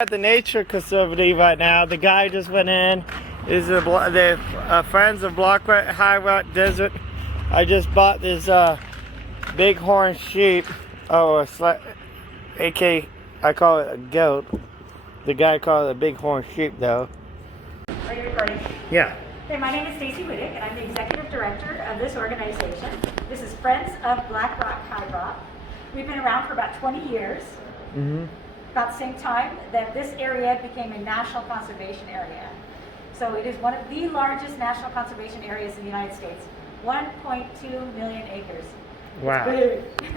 At the nature conservative right now. The guy just went in. Is the Friends of High Rock Desert. I just bought this Bighorn sheep. Oh, AK, I call it a goat. The guy called it a Bighorn sheep, though. Are you recording? Yeah. Hey, my name is Stacy Whittick, and I'm the executive director of this organization. This is Friends of Black Rock High Rock. We've been around for about 20 years. Mm-hmm. About the same time that this area became a national conservation area. So it is one of the largest national conservation areas in the United States. 1.2 million acres. Wow. It's big.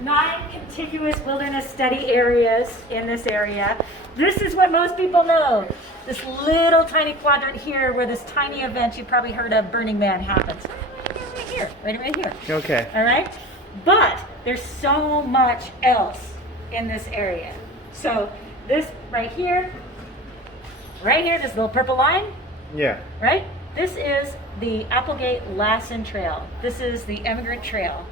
9 contiguous wilderness study areas in this area. This is what most people know. This little tiny quadrant here where this tiny event you probably heard of, Burning Man, happens. Right here. Okay. All right? But there's so much else in this area. So this right here, this little purple line. Yeah. Right? This is the Applegate-Lassen Trail. This is the emigrant trail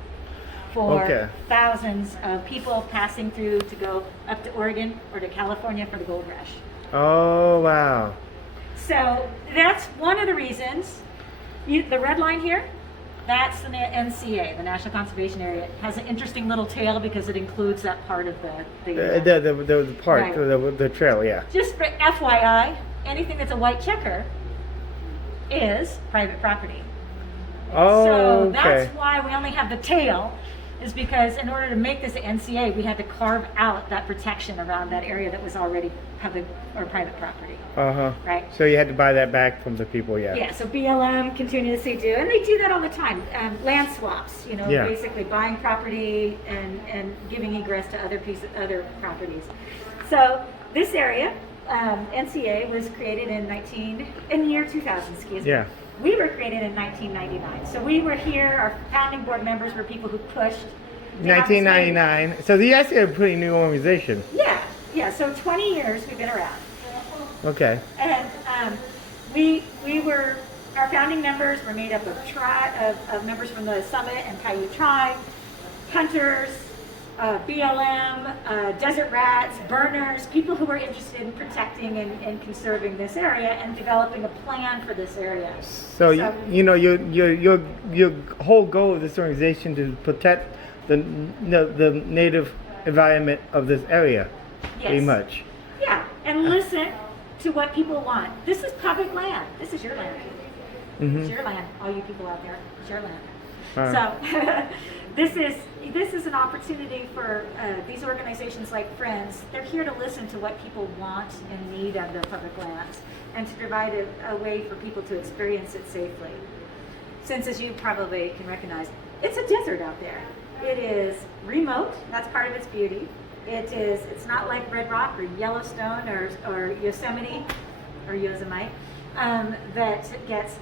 for thousands of people passing through to go up to Oregon or to California for the gold rush. Oh, wow. So that's one of the reasons. The red line here, that's the NCA, the National Conservation Area. It has an interesting little tail because it includes that part of the park, right. the trail, yeah. Just for FYI, anything that's a white checker is private property. Oh, so that's why we only have the tail, is because in order to make this an NCA, we had to carve out that protection around that area that was already public or private property. Uh-huh. Right? So you had to buy that back from the people, yeah. Yeah, so BLM continuously do, and they do that all the time. Land swaps, basically buying property and giving egress to other properties. So this area, NCA, was created in the year 2000, excuse me. Yeah. We were created in 1999. So we were here, our founding board members were people who pushed. 1999. So you actually a pretty new organization. Yeah, so 20 years we've been around. Okay. And our founding members were made up of members from the Summit and Paiute tribe, hunters, BLM, desert rats, burners, people who were interested in protecting and conserving this area and developing a plan for this area. So your whole goal of this organization to protect the native environment of this area, pretty much. Yeah, and listen to what people want. This is public land. This is your land. Mm-hmm. It's your land, all you people out there. It's your land. So this is an opportunity for these organizations like Friends. They're here to listen to what people want and need out of their public lands and to provide a way for people to experience it safely. Since, as you probably can recognize, it's a desert out there. It is remote. That's part of its beauty. It's not like Red Rock or Yellowstone or Yosemite or Yosemite that gets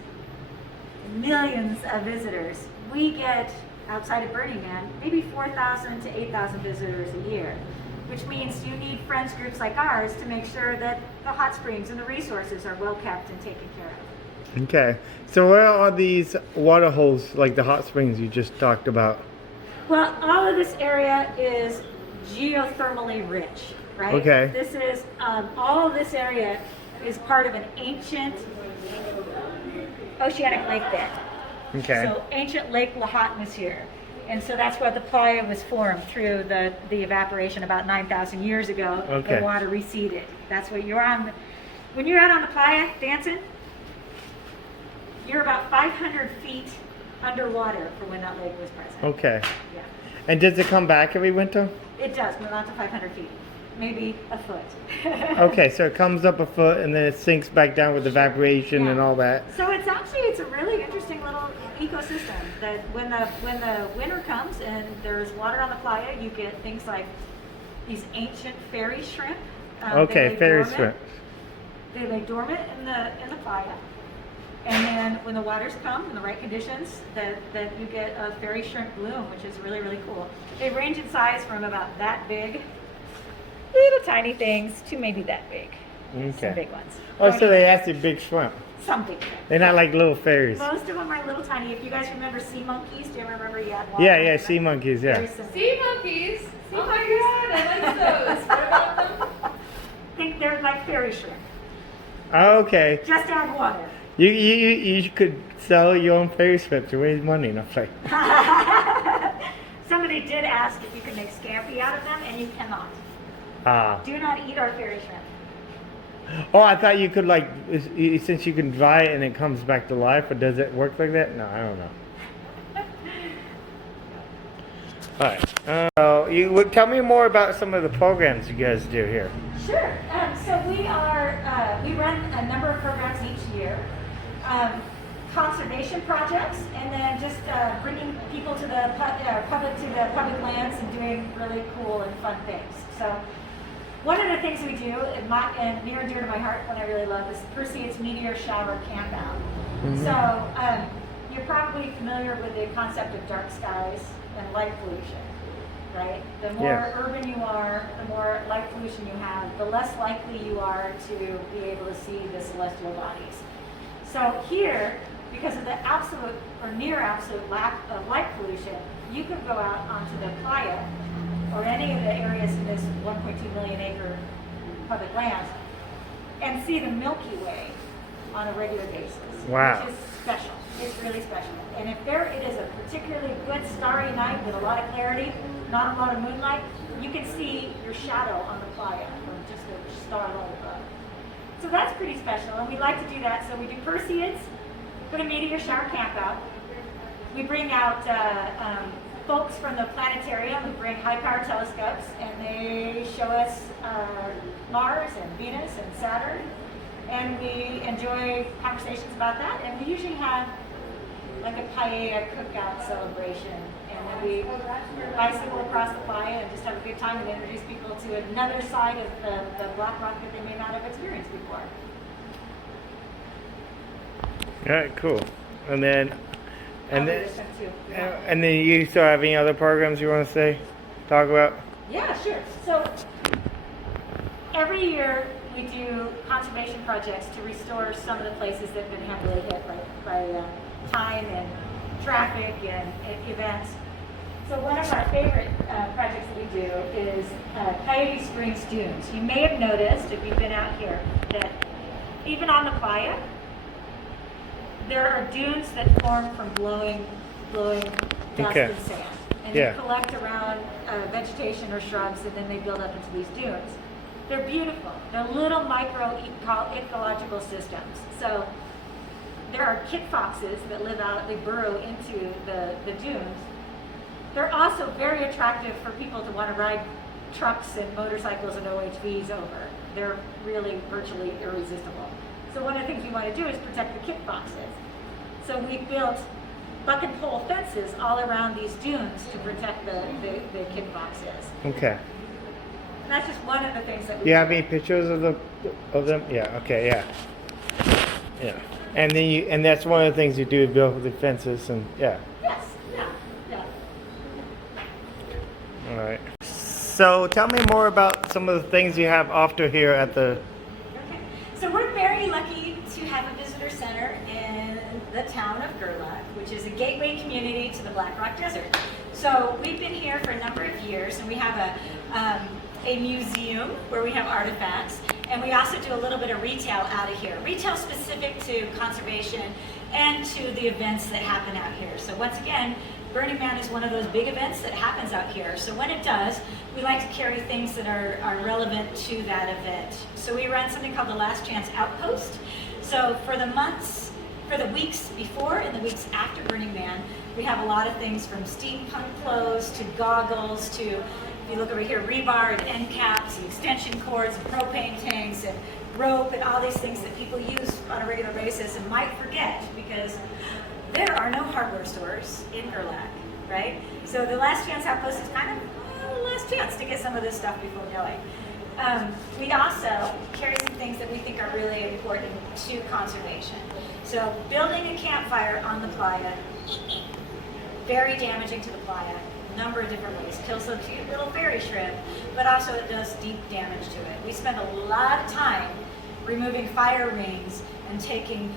millions of visitors. We get, outside of Burning Man, maybe 4,000 to 8,000 visitors a year, which means you need friends groups like ours to make sure that the hot springs and the resources are well kept and taken care of. Okay. So where are these water holes, like the hot springs you just talked about? Well, all of this area is geothermally rich, right? Okay. This is, all of this area is part of an ancient oceanic lake bed. Okay. So ancient Lake Lahontan is here. And so that's where the playa was formed through the evaporation about 9,000 years ago. Okay. The water receded. That's what you're on. When you're out on the playa dancing, you're about 500 feet underwater for when that lake was present. Okay. Yeah. And does it come back every winter? It does, but not to 500 feet. Maybe a foot. Okay, so it comes up a foot and then it sinks back down with evaporation and all that. So it's a really interesting little ecosystem that when the winter comes and there's water on the playa, you get things like these ancient fairy shrimp. Fairy shrimp. They lay dormant in the playa. And then when the waters come in the right conditions, that you get a fairy shrimp bloom, which is really, really cool. They range in size from about that big, little tiny things, to maybe that big. Okay. Some big ones. Oh, so they actually big shrimp. Some big shrimp. They're not like little fairies. Most of them are little tiny. If you guys remember sea monkeys, do you remember you had one? Yeah, sea monkeys, yeah. Sea monkeys? Oh my god, I like those. What about them? They're like fairy shrimp. Okay. Just add water. You could sell your own fairy shrimp to raise money. And I'm like, Somebody did ask if you could make scampi out of them, and you cannot. Do not eat our fairy shrimp. Oh, I thought you could, like, since you can dry it and it comes back to life, but does it work like that? No, I don't know. All right. You would tell me more about some of the programs you guys do here. Sure. So we run a number of programs each year. Conservation projects, and then just bringing people to the public lands and doing really cool and fun things. So one of the things we do, and near and dear to my heart, one I really love, is Perseids Meteor Shower Camp Out. Mm-hmm. So you're probably familiar with the concept of dark skies and light pollution, right? The more urban you are, the more light pollution you have, the less likely you are to be able to see the celestial bodies. So here, because of the absolute or near absolute lack of light pollution, you could go out onto the playa or any of the areas in this 1.2 million acre public lands and see the Milky Way on a regular basis. Wow. Which is special. It's really special. And if it is a particularly good starry night with a lot of clarity, not a lot of moonlight, you can see your shadow on the playa from just a starlight above. So that's pretty special, and we like to do that. So we do Perseids for the meteor shower camp out. We bring out folks from the planetarium who bring high-power telescopes, and they show us Mars and Venus and Saturn, and we enjoy conversations about that. And we usually have like a paella cookout celebration, and then we bicycle across the playa and just have a good time and introduce people to another side of the black rock that they may not have experienced before. All right, cool. And then you still have any other programs you want to talk about? Yeah, sure. So every year we do conservation projects to restore some of the places that have been heavily hit by time and traffic and events. So one of our favorite projects that we do is Coyote Springs Dunes. You may have noticed, if you've been out here, that even on the playa, there are dunes that form from blowing dust and sand. And they collect around vegetation or shrubs, and then they build up into these dunes. They're beautiful. They're little micro ecological systems. So there are kit foxes that live out, they burrow into the dunes. They're also very attractive for people to want to ride trucks and motorcycles and OHVs over. They're really virtually irresistible. So one of the things we want to do is protect the kit foxes. So we built buck and pole fences all around these dunes to protect the kit foxes. Okay. And that's just one of the things that we do. You have any pictures of them? Yeah, okay, yeah. Yeah. And then that's one of the things you do, build the fences and Yes, yeah. All right. So tell me more about some of the things you have after here at the... Okay. So we're very lucky to have a visitor center in the town of Gerlach, which is a gateway community to the Black Rock Desert. So we've been here for a number of years, and we have a museum where we have artifacts, and we also do a little bit of retail out of here. Retail specific to conservation and to the events that happen out here. So once again, Burning Man is one of those big events that happens out here. So when it does, we like to carry things that are relevant to that event. So we run something called the Last Chance Outpost. So for the weeks before and the weeks after Burning Man, we have a lot of things from steampunk clothes to goggles to, if you look over here, rebar and end caps and extension cords and propane tanks and rope and all these things that people use on a regular basis and might forget because there are no hardware stores in Gerlach, right? So the Last Chance Outpost is kind of a last chance to get some of this stuff before going. We also carry some things that we think are really important to conservation. So building a campfire on the playa, very damaging to the playa, a number of different ways. Kills some cute little fairy shrimp, but also it does deep damage to it. We spend a lot of time removing fire rings and taking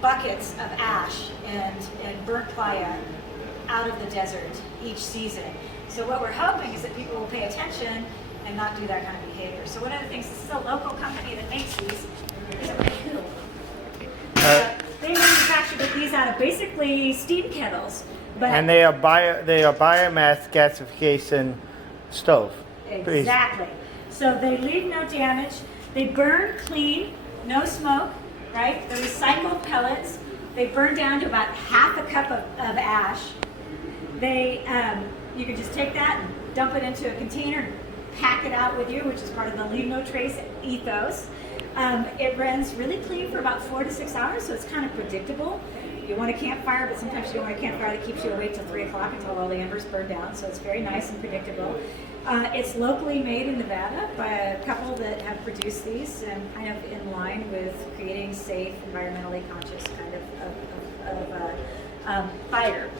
buckets of ash and burnt playa out of the desert each season. So what we're hoping is that people will pay attention and not do that kind of behavior. So one of the things, this is a local company that makes these. These are pretty cool. They manufacture these out of basically steam kettles. And they are biomass gasification stove. Exactly. So they leave no damage. They burn clean, no smoke, right? They're recycled pellets. They burn down to about half a cup of ash. They, you can just take that and dump it into a container and pack it out with you, which is part of the leave no trace ethos. It runs really clean for about 4 to 6 hours, so it's kind of predictable. You want a campfire, but sometimes you don't want a campfire that keeps you awake till 3 o'clock until all the embers burn down, so it's very nice and predictable. It's locally made in Nevada by a couple that have produced these and kind of in line with creating safe, environmentally conscious kind of fire.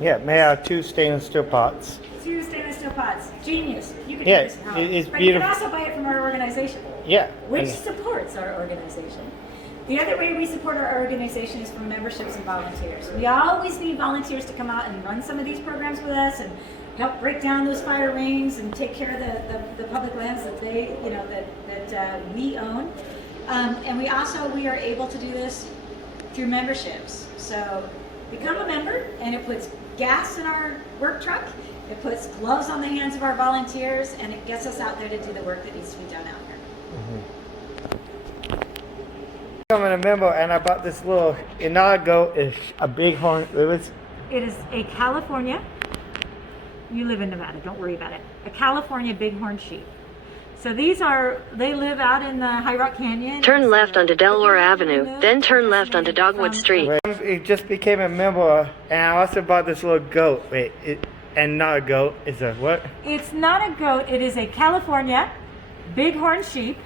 Yeah, made out of 2 stainless steel pots. 2 stainless steel pots. Genius. You could Yeah, use it. it's but beautiful. you can also buy it from our organization. Yeah. Which supports our organization. The other way we support our organization is from memberships and volunteers. We always need volunteers to come out and run some of these programs with us and help break down those fire rings and take care of the public lands that they, you know, that we own. And we are able to do this through memberships. So become a member, and it puts gas in our work truck. It puts gloves on the hands of our volunteers, and it gets us out there to do the work that needs to be done out here. Becoming a member, and I bought this little Inago, is a Bighorn. It is a California. You live in Nevada, don't worry about it. A California Bighorn sheep. So they live out in the High Rock Canyon. Turn left onto Delaware Avenue, then turn left onto Dogwood Street. It just became a member, and I also bought this little goat. And not a goat, it's a what? It's not a goat, it is a California Bighorn sheep.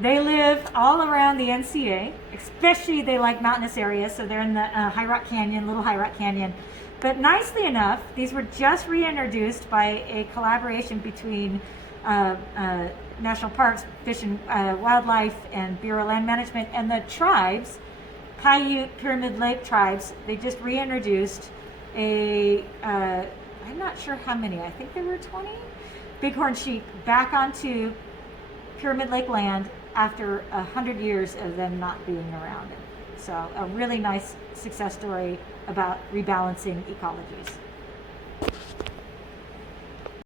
They live all around the NCA, especially they like mountainous areas, so they're in the High Rock Canyon, Little High Rock Canyon. But nicely enough, these were just reintroduced by a collaboration between National Parks, Fish and Wildlife, and Bureau of Land Management, and the tribes, Paiute Pyramid Lake tribes. They just reintroduced I'm not sure how many, I think there were 20 bighorn sheep back onto Pyramid Lake land after 100 years of them not being around it. So a really nice success story about rebalancing ecologies.